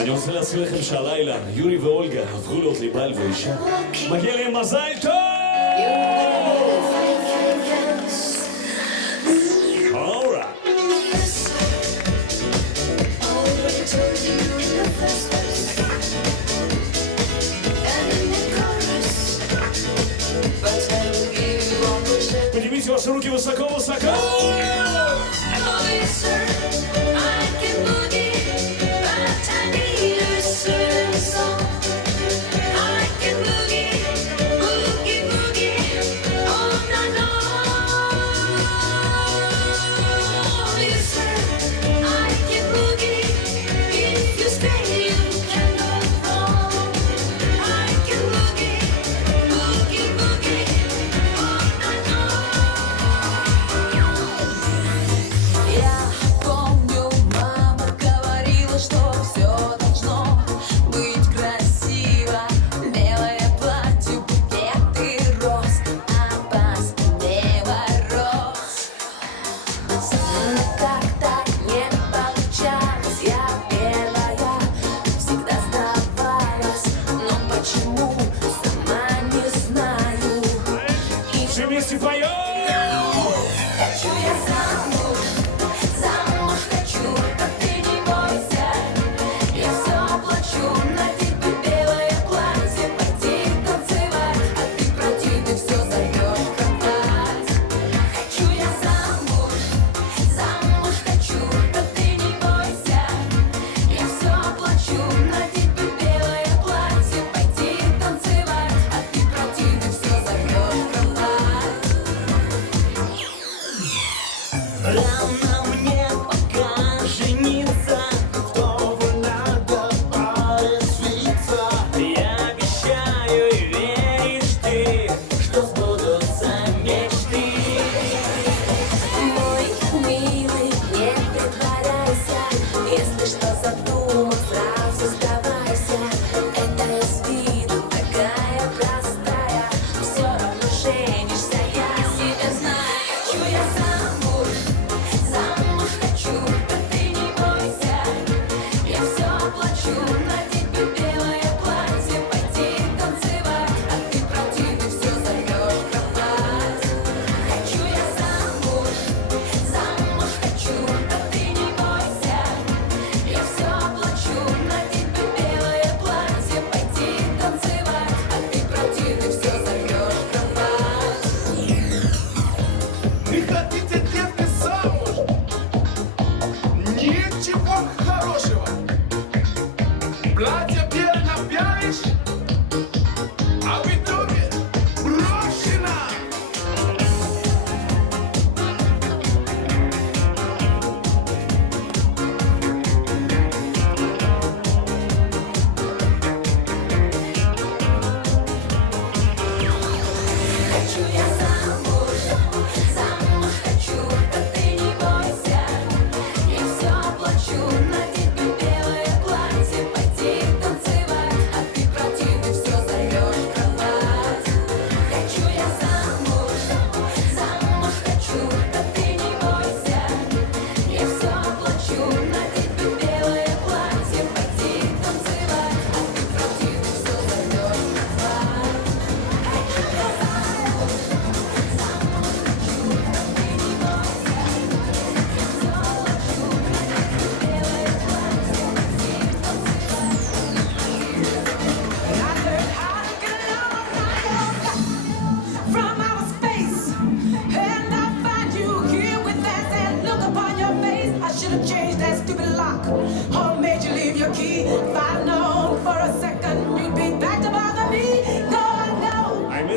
אני רוצה להזכיר לכם שהלילה יורי ואולגה הפכו להיות לבעל ואישה. מגיע להם מזל טוב! Поднимите ваши руки высоко-высоко!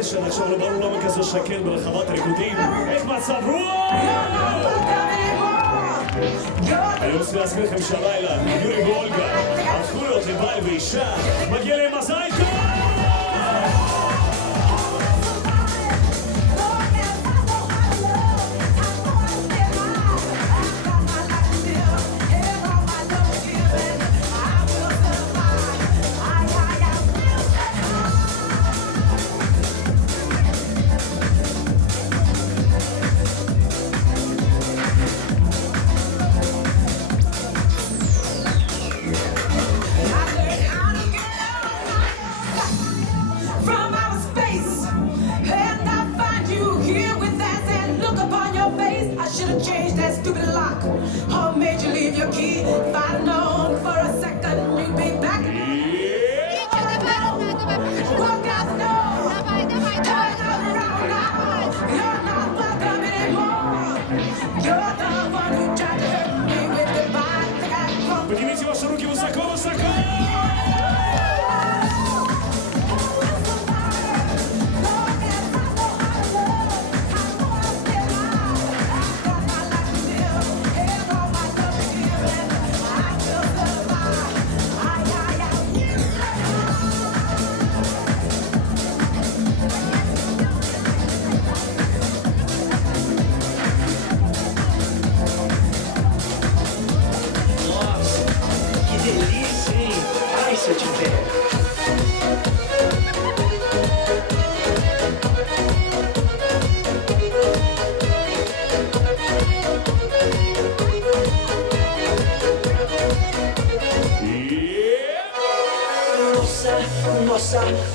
שנחשוב לברור למה כזה שקל ברחבת הריקודים. איך מצב רוח? אני רוצה להזכיר לכם שהלילה יורי ואולגה הפכו להיות לבעל ואישה. מגיע להם מזל טוב!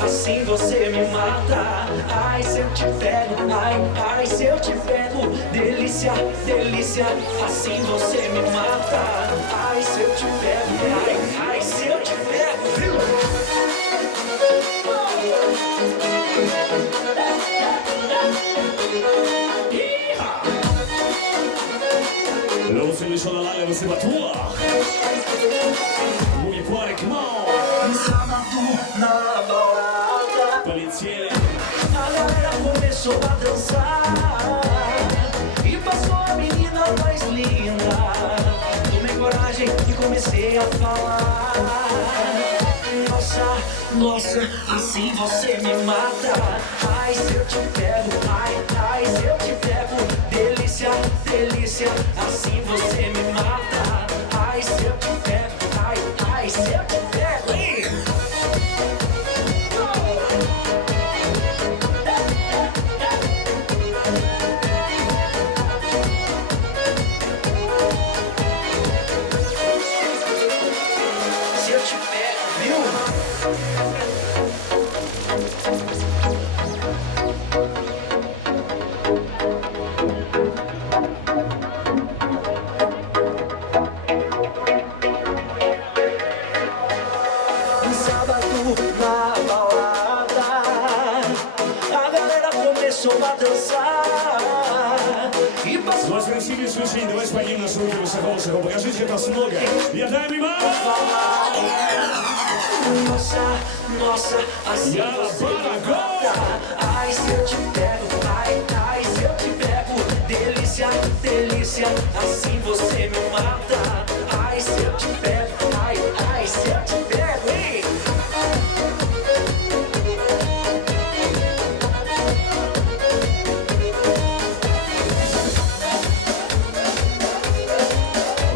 assim você me mata. Ai, se eu te pego, ai, ai, se eu te pego. Delícia, delícia, assim você me mata. Ai, se eu te pego, ai, ai, se eu te pego. לא רוצים לישון הלילה וזה בטוח. Muy fuerte, come on. Sábado na balada, Policiere. a galera começou a dançar e passou a menina mais linda. Tomei coragem e comecei a falar. Nossa, nossa, assim você me mata. Ai, se eu te pego, ai, ai, se eu te pego. Delícia, delícia, assim você me mata. Ai, se eu te pego, ai, ai, se eu te pego. Ei! Se eu te pego, viu? Sábado na balada, a galera começou a dançar e passou Nós vencemos o fim, dois paguinhos na última seconda, покажите это много. Я дай мне мало. Nossa, nossa, assim Yalla, você me para, go! mata. Ai, se eu te pego, ai, ai, se eu te pego. Delícia, delícia, assim você me mata. Ai, se eu te pego, ai, ai, se eu te pego. Ei!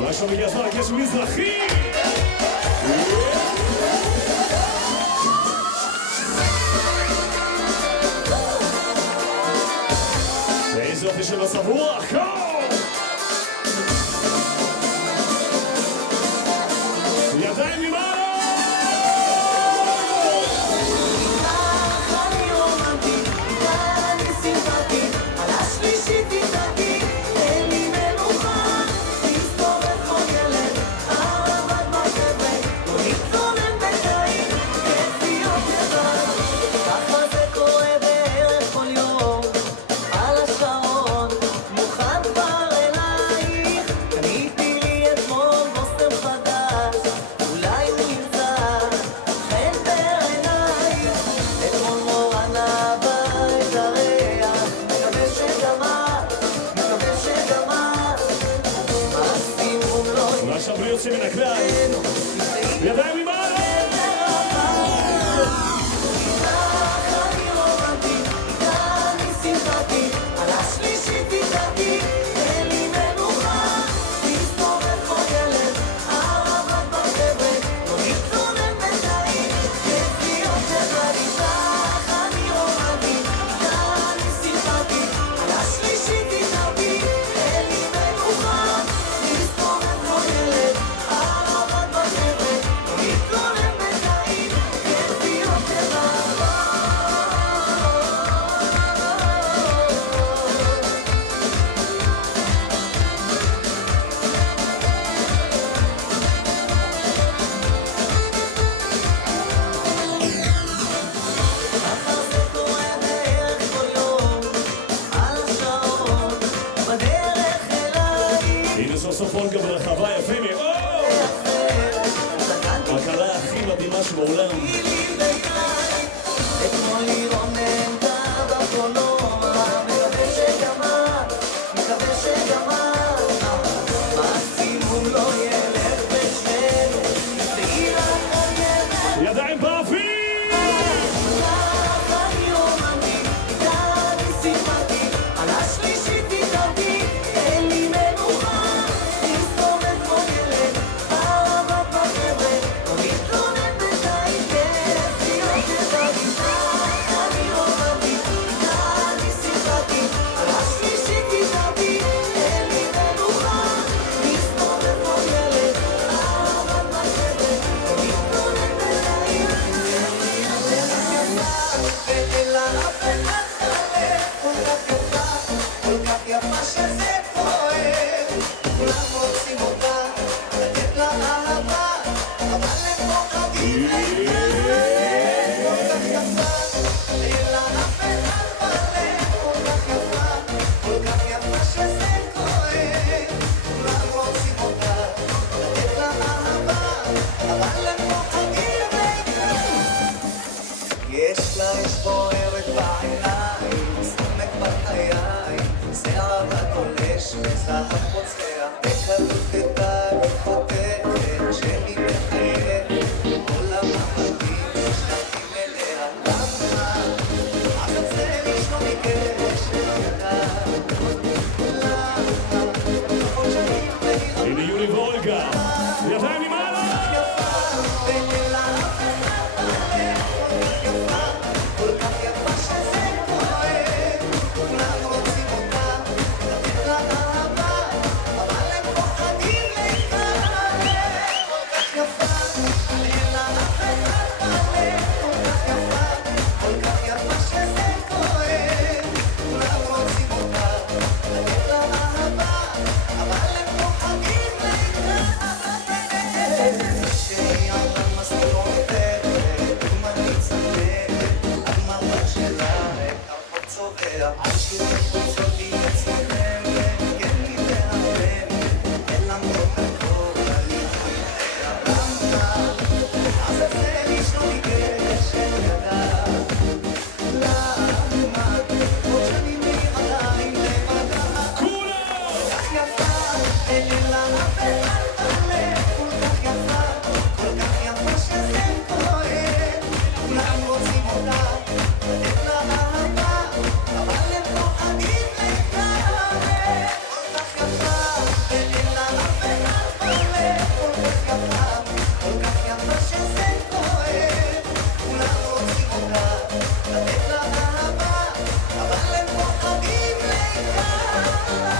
עכשיו הגיע הזמן לקש מזרחי! איזה יופי של מצב רוח! ידיים למעלה! ועכשיו בלי יוצא מן הכלל ידיים למעלה! הנה סוף סוף אולגה ברחבה יפה מאוד! הקלה הכי מדהימה שבעולם ידיים באוויר!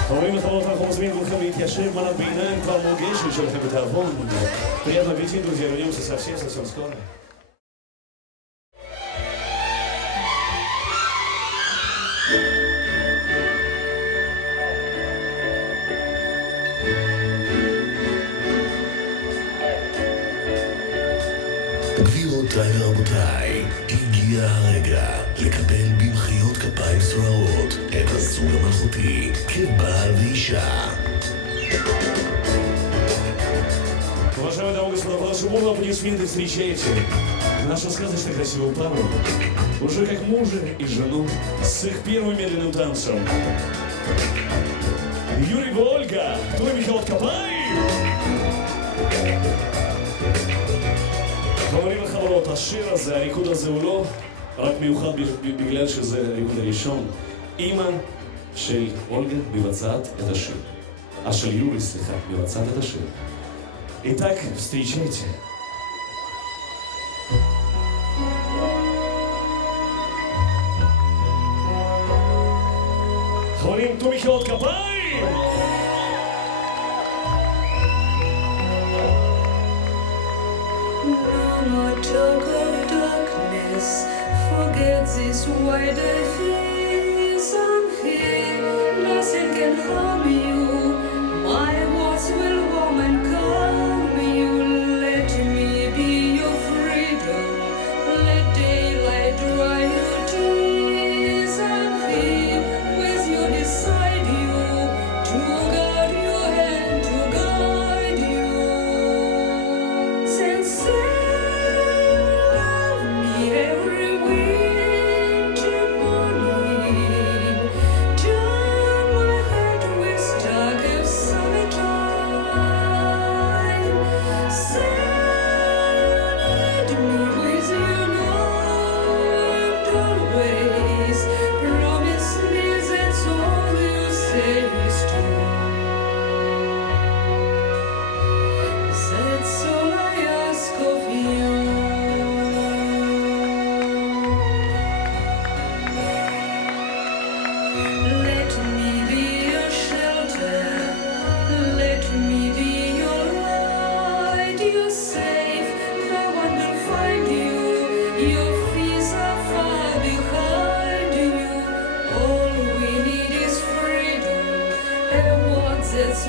חברים וחברות, אנחנו מזמינים אתכם להתיישב, מנת בעיניים כבר מורגשת שלכם בתיאבון. Приятного аппетита, друзья, вернемся совсем скоро. גבירותיי ורבותיי, הגיע הרגע לקבל במחיאות כפיים סוערות את הזוג המלכותי כבעל ואישה. Уважаемые дамы и господа, ваши бурные аплодисменты встречайте нашу сказочно красивую пару, уже как мужа и жену, с их первым медленным танцем. Юрий и Ольга, Тура מחיאות כפיים! חברים וחברות, השיר הזה, הריקוד הזה הוא לא רק מיוחד בגלל שזה הריקוד הראשון. אמא של אולגה מבצעת את השיר. של יורי, סליחה, מבצעת את השיר. Итак, встречайте. חברים, תנו מחיאות כפיים! No more talk of darkness, forget this wider face. I'm here, nothing can harm you. My words will warm and calm you. Let me be your freedom. Let daylight dry your tears. I'm here with you beside you, to guard you and to guide you. Since love me every winter morning, turn my heart with dark of summertime. Serenade me with your night always. Promise me that's all you say is true. That's all I ask of you. Let me be your shelter. Let me be your light. You're safe, no one will find you. Your fears are far behind you. All we need is freedom, a word that's